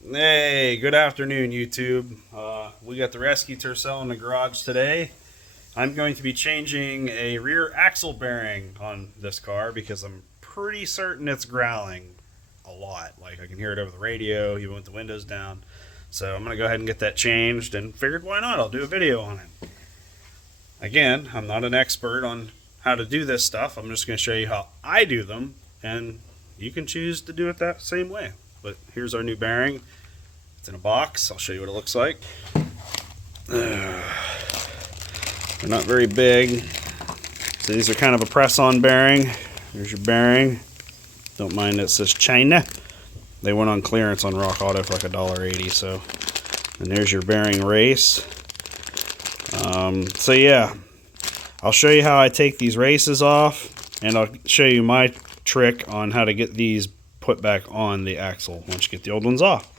Hey, good afternoon, YouTube. We got the rescue Tercel in the garage today. I'm going to be changing a rear axle bearing on this car because I'm pretty certain it's growling a lot. Like I can hear it over the radio, even with the windows down. So I'm going to go ahead and get that changed and figured why not? I'll do a video on it. Again, I'm not an expert on how to do this stuff. I'm just going to show you how I do them, and you can choose to do it that same way. But here's our new bearing. It's in a box. I'll show you what it looks like. They're not very big. So these are kind of a press-on bearing. There's your bearing. Don't mind it says China. They went on clearance on rockauto for like $1.80. So, and there's your bearing race. So yeah, I'll show you how I take these races off, and I'll show you my trick on how to get these put back on the axle once you get the old ones off.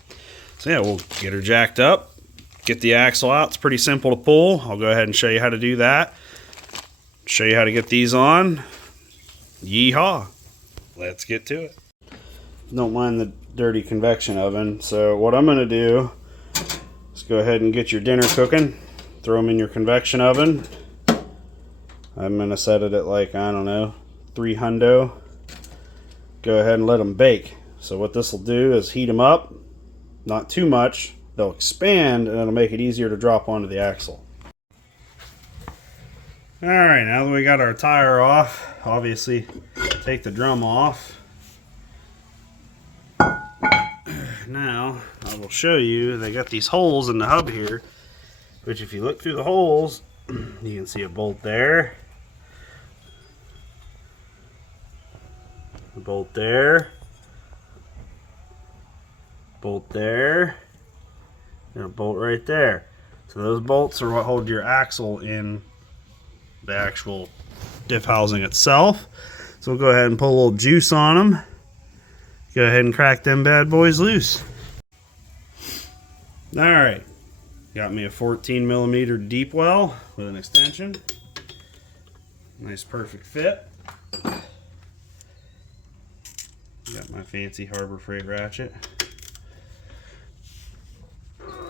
So yeah, we'll get her jacked up, get the axle out. It's pretty simple to pull. I'll go ahead and show you how to do that. Show you how to get these on. Yeehaw. Let's get to it. Don't mind the dirty convection oven. So what I'm going to do is go ahead and get your dinner cooking. Throw them in your convection oven. I'm going to set it at like, I don't know, 300. Go ahead and let them bake. So what this will do is heat them up. Not too much. They'll expand and it'll make it easier to drop onto the axle. Alright, now that we got our tire off, obviously take the drum off. Now I will show you, they got these holes in the hub here, which if you look through the holes, you can see a bolt there, a bolt there, bolt there, and a bolt right there. So those bolts are what hold your axle in the actual diff housing itself. So we'll go ahead and pull a little juice on them. Go ahead and crack them bad boys loose. Alright, got me a 14mm deep well with an extension. Nice perfect fit. Got my fancy Harbor Freight ratchet.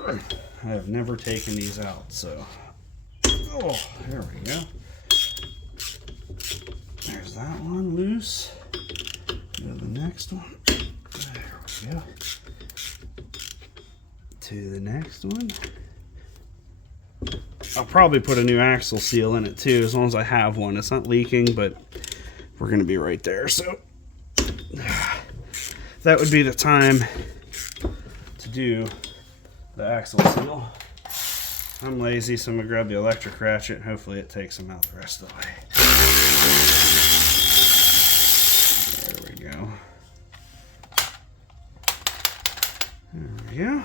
I have never taken these out, so oh, there we go. There's that one loose. Go to the next one. There we go. To the next one. I'll probably put a new axle seal in it too, as long as I have one. It's not leaking, but we're going to be right there. So that would be the time to do the axle seal. I'm lazy, so I'm going to grab the electric ratchet. Hopefully it takes them out the rest of the way. There we go. There we go.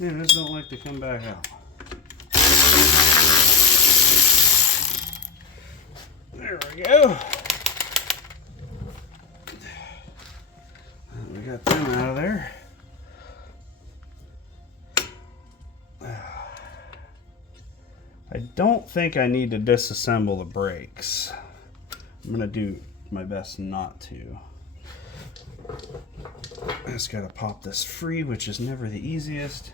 Yeah, those don't like to come back out. There we go. We got them out of there. I don't think I need to disassemble the brakes. I'm going to do my best not to. I just got to pop this free, which is never the easiest.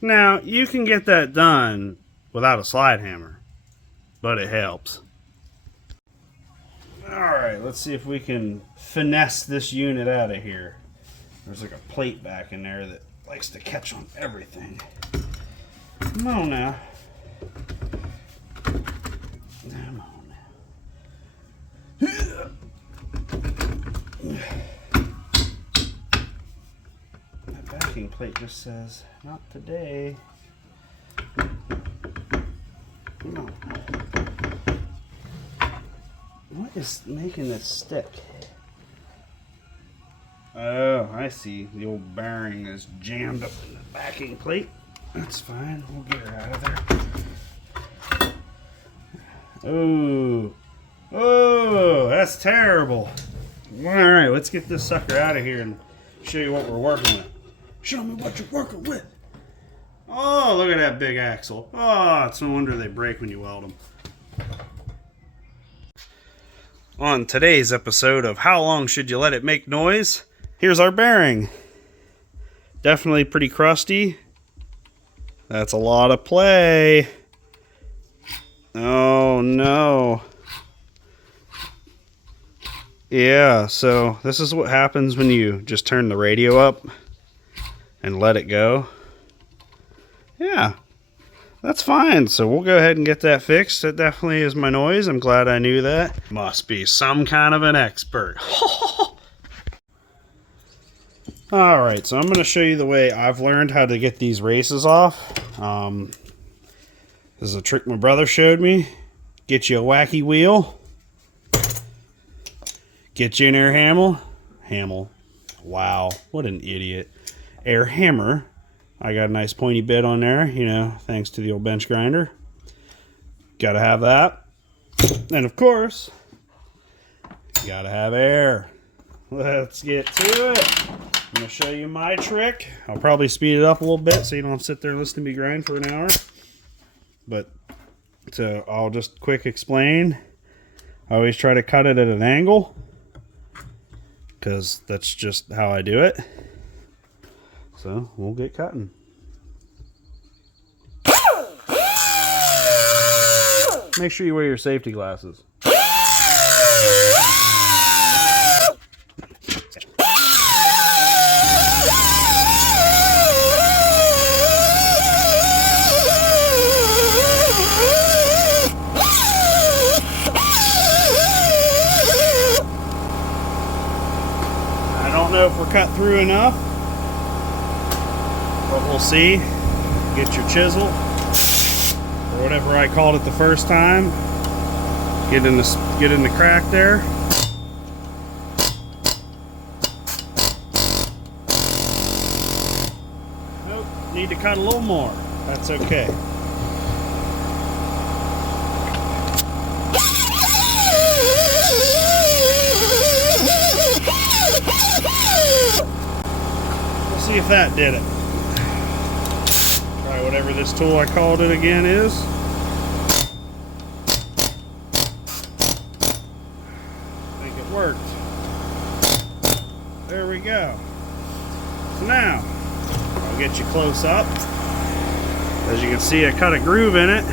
Now, you can get that done without a slide hammer, but it helps. Alright, let's see if we can finesse this unit out of here. There's like a plate back in there that likes to catch on everything. Come on now. Come on now. backing plate just says, not today. No. What is making this stick? Oh, I see. The old bearing is jammed up in the backing plate. That's fine. We'll get her out of there. Oh. Oh, that's terrible. Alright, let's get this sucker out of here and show you what we're working with. Show me what you're working with. Oh, look at that big axle. Oh, it's no wonder they break when you weld them. On today's episode of How Long Should You Let It Make Noise? Here's our bearing. Definitely pretty crusty. That's a lot of play. Oh no. Yeah, so this is what happens when you just turn the radio up and let it go. Yeah, that's fine. So we'll go ahead and get that fixed. That definitely is my noise. I'm glad I knew that. Must be some kind of an expert. Alright, so I'm going to show you the way I've learned how to get these races off. This is a trick my brother showed me. Get you a wacky wheel. Get you an air hammer. Wow, what an idiot. Air hammer. I got a nice pointy bit on there, you know, thanks to the old bench grinder. Gotta have that. And of course, gotta have air. Let's get to it. I'm going to show you my trick. I'll probably speed it up a little bit so you don't have to sit there and listen to me grind for an hour. But so I'll just quick explain. I always try to cut it at an angle because that's just how I do it. So we'll get cutting. Make sure you wear your safety glasses. If we're cut through enough, but we'll see. Get your chisel or whatever I called it the first time. Get in the crack there. Nope, need to cut a little more. That's okay. See if that did it. Try whatever this tool I called it again is. I think it worked. There we go. So now, I'll get you close up. As you can see, I cut a groove in it.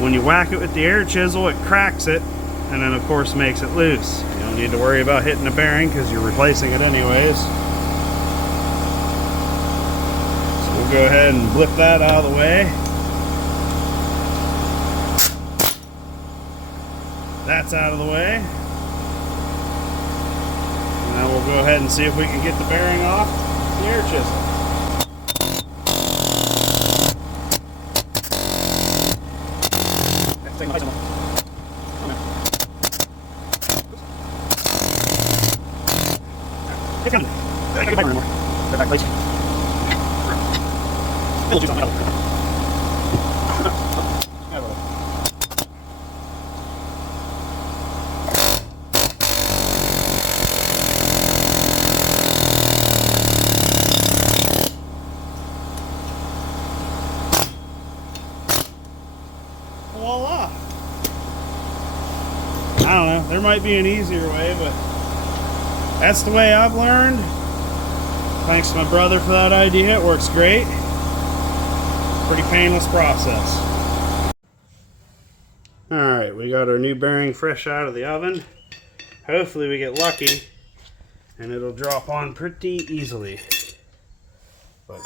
When you whack it with the air chisel, it cracks it, and then of course makes it loose. You don't need to worry about hitting the bearing because you're replacing it anyways. Go ahead and blip that out of the way. That's out of the way. And now we'll go ahead and see if we can get the bearing off the air chisel. We'll do something else. Voila! I don't know, there might be an easier way, but that's the way I've learned. Thanks to my brother for that idea, it works great. Pretty painless process. Alright, we got our new bearing fresh out of the oven. Hopefully we get lucky and it'll drop on pretty easily. But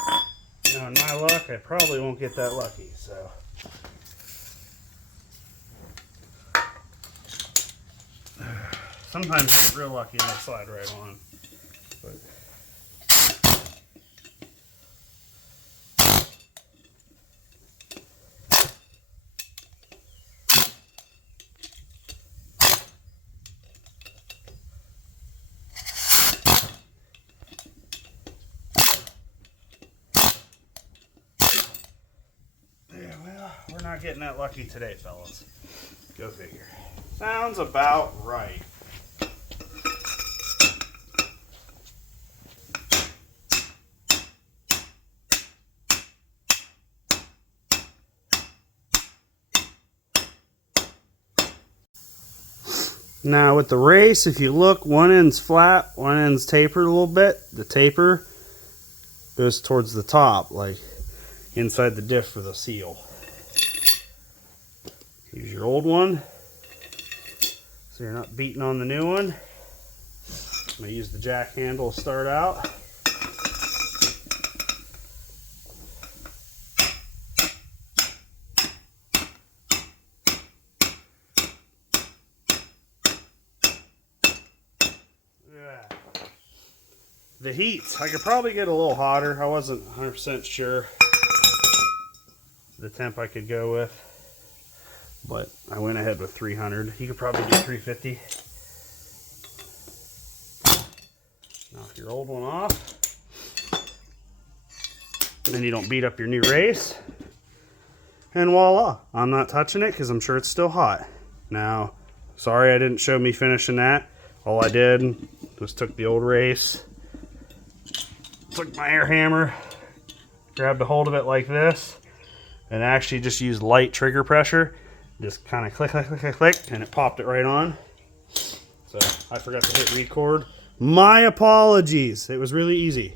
you know, in my luck, I probably won't get that lucky, so. Sometimes you get real lucky and they slide right on. But not getting that lucky today, fellas. Go figure. Sounds about right. Now with the race, if you look, one end's flat, one end's tapered a little bit. The taper goes towards the top, like inside the diff for the seal. Use your old one so you're not beating on the new one. I'm going to use the jack handle to start out. The heats, I could probably get a little hotter. I wasn't 100% sure the temp I could go with, but I went ahead with 300. You could probably do 350. Knock your old one off. Then you don't beat up your new race. And voila, I'm not touching it because I'm sure it's still hot. Now, sorry I didn't show me finishing that. All I did was took the old race, took my air hammer, grabbed a hold of it like this, and actually just used light trigger pressure. Just kind of click, click, click, click, click, and it popped it right on. So I forgot to hit record. My apologies. It was really easy.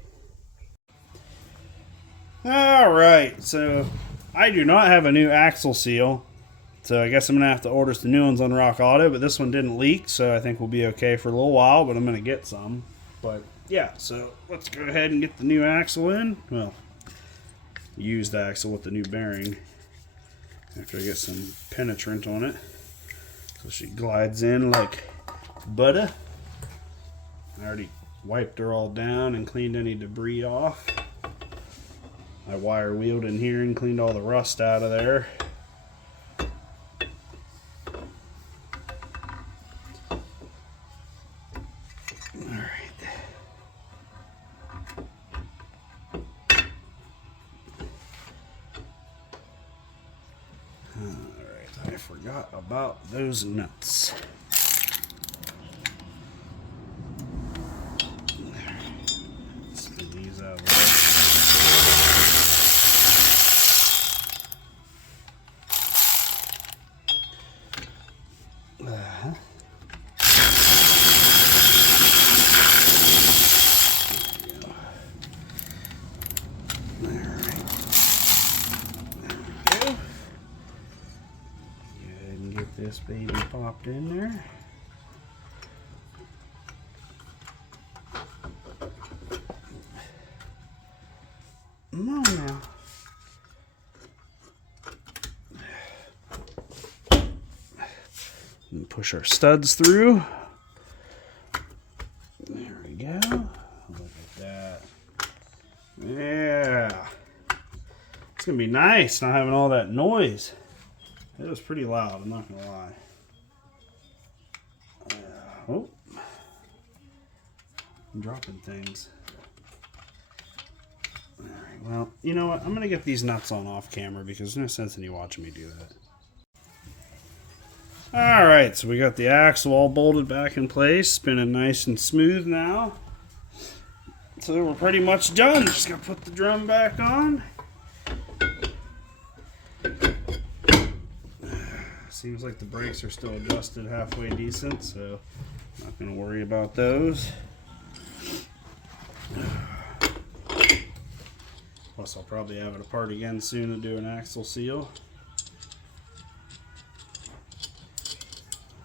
All right, so I do not have a new axle seal. So I guess I'm going to have to order some new ones on rockauto, but this one didn't leak, so I think we'll be okay for a little while, but I'm going to get some. But yeah, so let's go ahead and get the new axle in. Well, used axle with the new bearing after I get some penetrant on it. So she glides in like butter. I already wiped her all down and cleaned any debris off. I wire wheeled in here and cleaned all the rust out of there. Alright, I forgot about those nuts. Spin these out of the way. This baby popped in there. Come on now. And push our studs through. There we go. Look at that. Yeah. It's gonna be nice not having all that noise. It was pretty loud, I'm not gonna lie. Oh, I'm dropping things. Alright, well, you know what? I'm gonna get these nuts on off camera because there's no sense in you watching me do that. Alright, so we got the axle all bolted back in place, spinning nice and smooth now. So we're pretty much done. Just gotta put the drum back on. Seems like the brakes are still adjusted halfway decent, so not going to worry about those. Plus, I'll probably have it apart again soon to do an axle seal.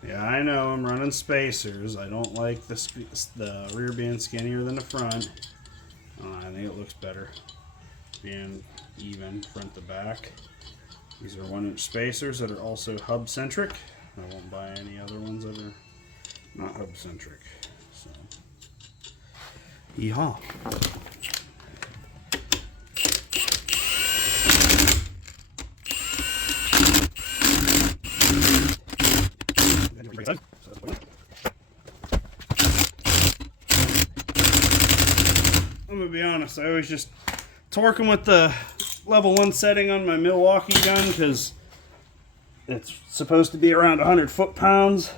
Yeah, I know I'm running spacers. I don't like the rear being skinnier than the front. I think it looks better being even front to back. These are 1-inch spacers that are also hub centric. I won't buy any other ones that are not hub centric. So, yeehaw. I'm gonna be honest, I always just torque them with the level 1 setting on my Milwaukee gun because It's supposed to be around 100 foot-pounds,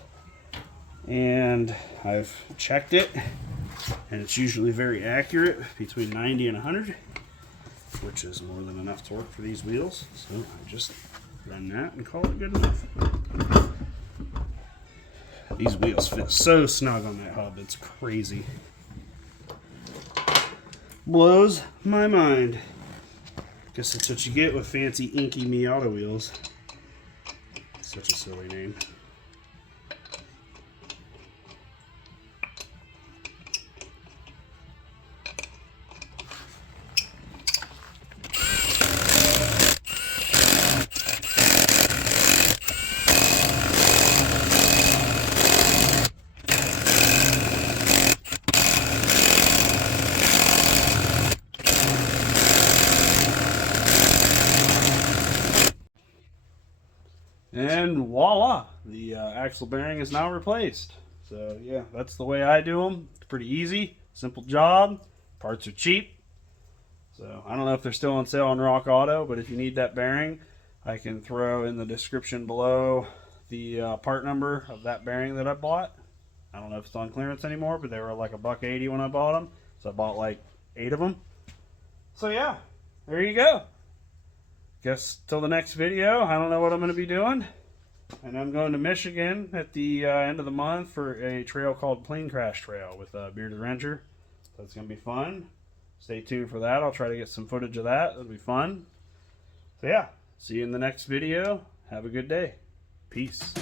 and I've checked it, and it's usually very accurate, between 90 and 100, which is more than enough torque for these wheels. So I just run that and call it good enough. These wheels fit so snug on that hub, it's crazy. Blows my mind. Guess that's what you get with fancy inky Miata wheels. Such a silly name. And voila, the axle bearing is now replaced. So yeah, that's the way I do them. It's pretty easy, simple job. Parts are cheap. So I don't know if they're still on sale on Rock Auto, but if you need that bearing, I can throw in the description below the part number of that bearing that I bought. I don't know if it's on clearance anymore, but they were like $1.80 when I bought them. So I bought like 8 of them. So yeah, there you go. Guess till the next video, I don't know what I'm going to be doing. And I'm going to Michigan at the end of the month for a trail called Plane Crash Trail with Bearded Ranger. So it's going to be fun. Stay tuned for that. I'll try to get some footage of that. It'll be fun. So yeah, see you in the next video. Have a good day. Peace.